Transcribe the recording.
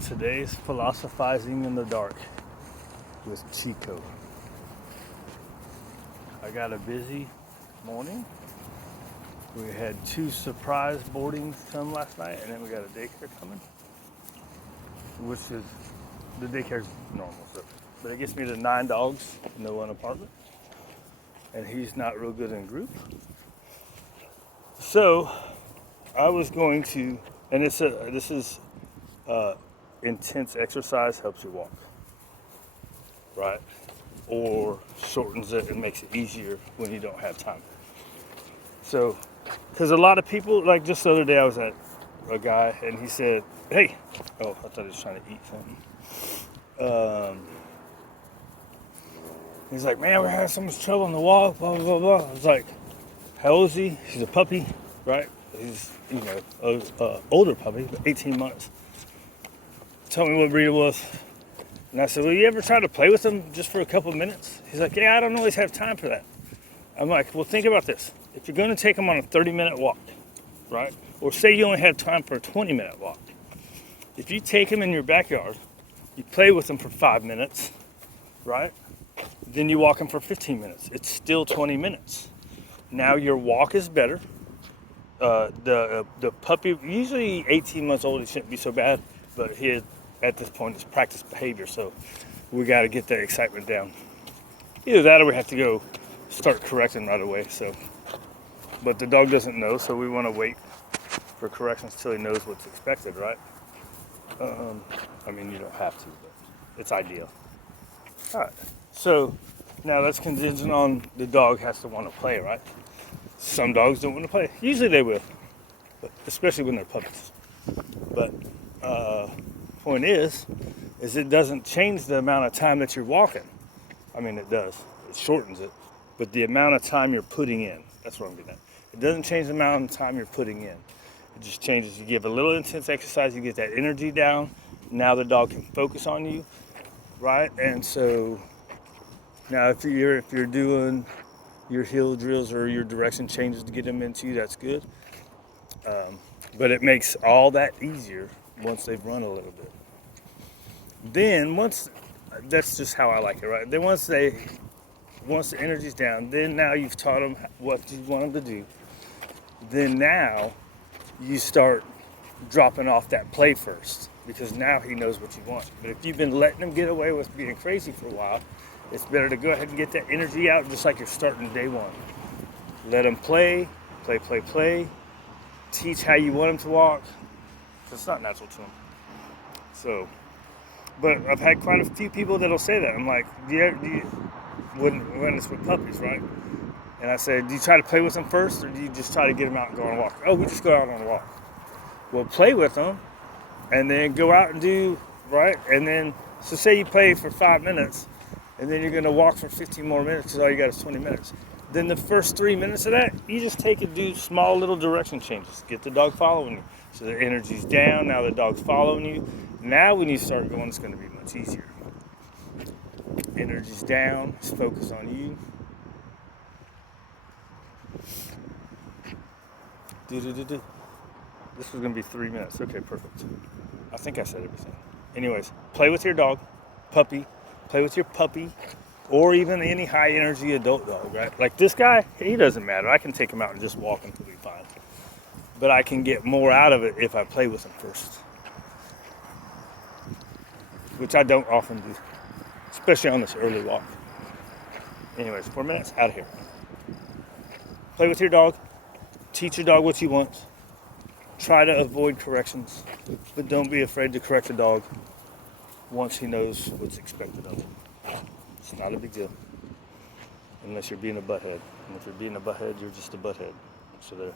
Today's philosophizing in the dark with Chico. I got a busy morning. We had 2 surprise boardings come last night, and then we got a daycare coming, which is, the daycare's normal, so, but it gets me to 9 dogs in the one apartment, and he's not real good in group. So I was going to, and this is intense exercise helps you walk, right? Or shortens it and makes it easier when you don't have time. So, because a lot of people, like just the other day I was at a guy and he said, hey, oh, I thought he was trying to eat something. He's like, man, we're having so much trouble on the walk, blah, blah, blah, blah. I was like, how old is he? He's a puppy, right? He's, older puppy, 18 months. Told me what breed it was. And I said, well, you ever try to play with him just for a couple of minutes? He's like, yeah, I don't always have time for that. I'm like, well, think about this. If you're going to take him on a 30-minute walk, right? Or say you only have time for a 20-minute walk. If you take him in your backyard, you play with him for 5 minutes, right? Then you walk him for 15 minutes. It's still 20 minutes. Now your walk is better. The puppy, usually 18 months old, he shouldn't be so bad, but he, at this point, is practice behavior, so we got to get that excitement down. Either that or we have to go start correcting right away. So, but the dog doesn't know, so we want to wait for corrections till he knows what's expected, right? I mean, you don't have to, but it's ideal. All right, so now that's contingent on the dog has to want to play, right? Some dogs don't want to play. Usually they will, but especially when they're puppies. But point is it doesn't change the amount of time that you're walking. I mean, it does. It shortens it. But the amount of time you're putting in, that's what I'm getting at. It doesn't change the amount of time you're putting in. It just changes. You give a little intense exercise, you get that energy down. Now the dog can focus on you, right? And so now if you're doing your heel drills or your direction changes to get them into you, that's good. But it makes all that easier once they've run a little bit. Then that's just how I like it, right? Then once the energy's down, then now you've taught them what you want them to do. Then now you start dropping off that play first, because now he knows what you want. But if you've been letting him get away with being crazy for a while, it's better to go ahead and get that energy out, just like you're starting day one. Let him play. Teach how you want him to walk. It's not natural to him. So, but I've had quite a few people that'll say that. I'm like, when it's with puppies, right? And I said, do you try to play with them first, or do you just try to get them out and go on a walk? Oh, we just go out on a walk. Well, play with them, and then go out and do, right? And then, so say you play for 5 minutes, and then you're going to walk for 15 more minutes because all you got is 20 minutes. Then the first 3 minutes of that, you just take and do small little direction changes. Get the dog following you. So the energy's down, now the dog's following you. Now when you start going, it's going to be much easier. Energy's down, it's focused on you. This was going to be 3 minutes. Okay, perfect. I think I said everything. Anyways, play with your dog, puppy. Play with your puppy, or even any high energy adult dog, right? Like this guy, he doesn't matter. I can take him out and just walk him till he's fine. But I can get more out of it if I play with him first, which I don't often do, especially on this early walk. Anyways, 4 minutes, out of here. Play with your dog. Teach your dog what you want. Try to avoid corrections, but don't be afraid to correct the dog once he knows what's expected of him. It's not a big deal, unless you're being a butthead. And if you're being a butthead, you're just a butthead. So there.